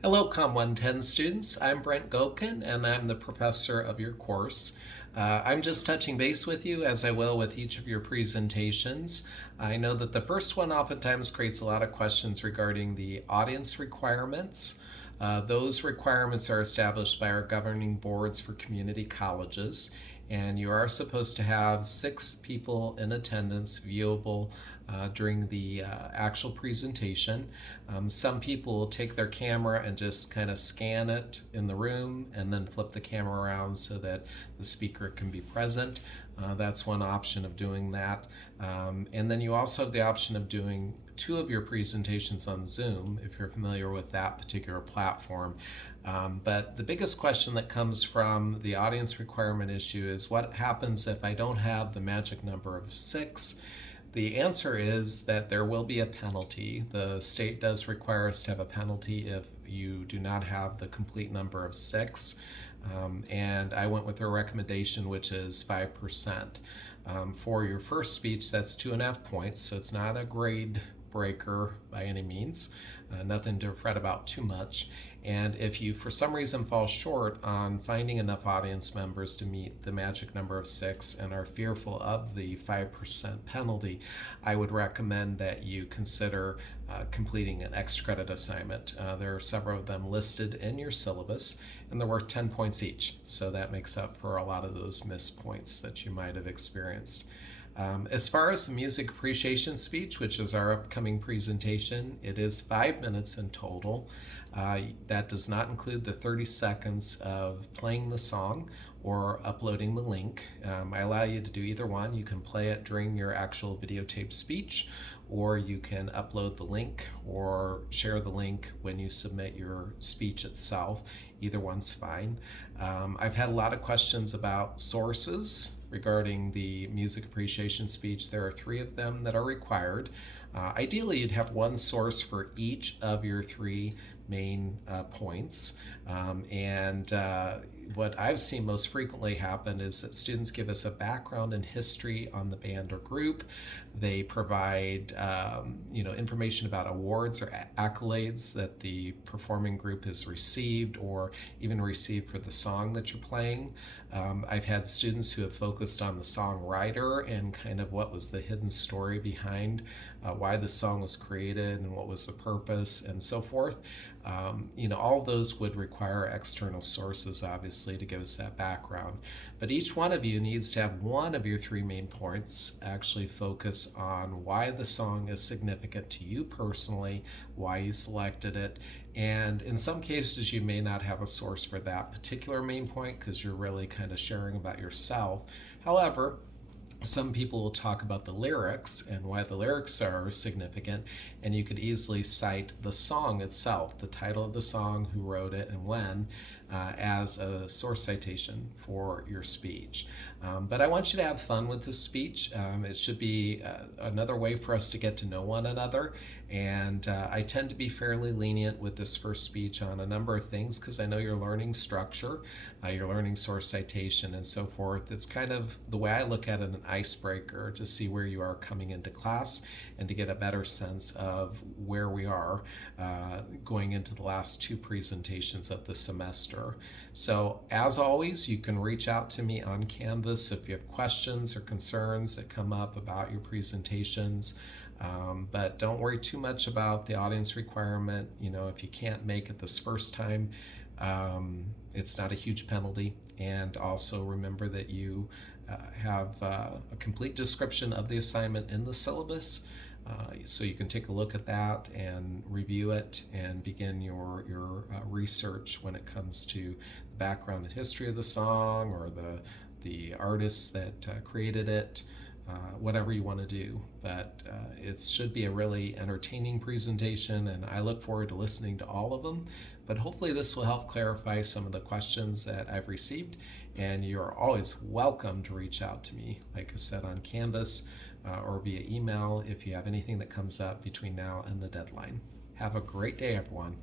Hello, COMM 110 students. I'm Brent Gokin, and I'm the professor of your course. I'm just touching base with you as I will with each of your presentations. I know that the first one oftentimes creates a lot of questions regarding the audience requirements. Those requirements are established by our governing boards for community colleges, and you are supposed to have 6 people in attendance viewable during the actual presentation. Some people will take their camera and just kind of scan it in the room and then flip the camera around so that the speaker can be present. That's one option of doing that. And then you also have the option of doing 2 of your presentations on Zoom if you're familiar with that particular platform. But the biggest question that comes from the audience requirement issue is what happens if I don't have the magic number of 6? The answer is that there will be a penalty. The state does require us to have a penalty if you do not have the complete number of 6. And I went with a recommendation, which is 5%. For your first speech, that's 2.5 points, so it's not a grade breaker by any means. Nothing to fret about too much. And if you for some reason fall short on finding enough audience members to meet the magic number of 6 and are fearful of the 5% penalty, I would recommend that you consider completing an extra credit assignment. There are several of them listed in your syllabus, and they're worth 10 points each. So that makes up for a lot of those missed points that you might have experienced. As far as the music appreciation speech, which is our upcoming presentation, it is 5 minutes in total. That does not include the 30 seconds of playing the song or uploading the link. I allow you to do either one. You can play it during your actual videotape speech, or you can upload the link or share the link when you submit your speech itself. Either one's fine. I've had a lot of questions about sources regarding the music appreciation speech. There are 3 of them that are required. Ideally, you'd have one source for each of your 3 main points. What I've seen most frequently happen is that students give us a background and history on the band or group. They provide information about awards or accolades that the performing group has received or even received for the song that you're playing. I've had students who have focused on the songwriter and kind of what was the hidden story behind why the song was created and what was the purpose and so forth. All those would require external sources, obviously, to give us that background. But each one of you needs to have one of your 3 main points actually focus on why the song is significant to you personally, why you selected it, and in some cases you may not have a source for that particular main point because you're really kind of sharing about yourself. However, some people will talk about the lyrics and why the lyrics are significant, and you could easily cite the song itself, the title of the song, who wrote it, and when, as a source citation for your speech. But I want you to have fun with this speech. It should be another way for us to get to know one another, and I tend to be fairly lenient with this first speech on a number of things because I know you're learning structure, you're learning source citation, and so forth. It's kind of the way I look at it, an icebreaker to see where you are coming into class and to get a better sense of where we are going into the last 2 presentations of the semester. So as always, you can reach out to me on Canvas if you have questions or concerns that come up about your presentations. But don't worry too much about the audience requirement. If you can't make it this first time, it's not a huge penalty. And also remember that you have a complete description of the assignment in the syllabus, so you can take a look at that and review it and begin your research when it comes to the background and history of the song or the artists that created it. Whatever you want to do, but it should be a really entertaining presentation, and I look forward to listening to all of them. But hopefully this will help clarify some of the questions that I've received, and you're always welcome to reach out to me, like I said, on Canvas or via email if you have anything that comes up between now and the deadline. Have a great day, everyone.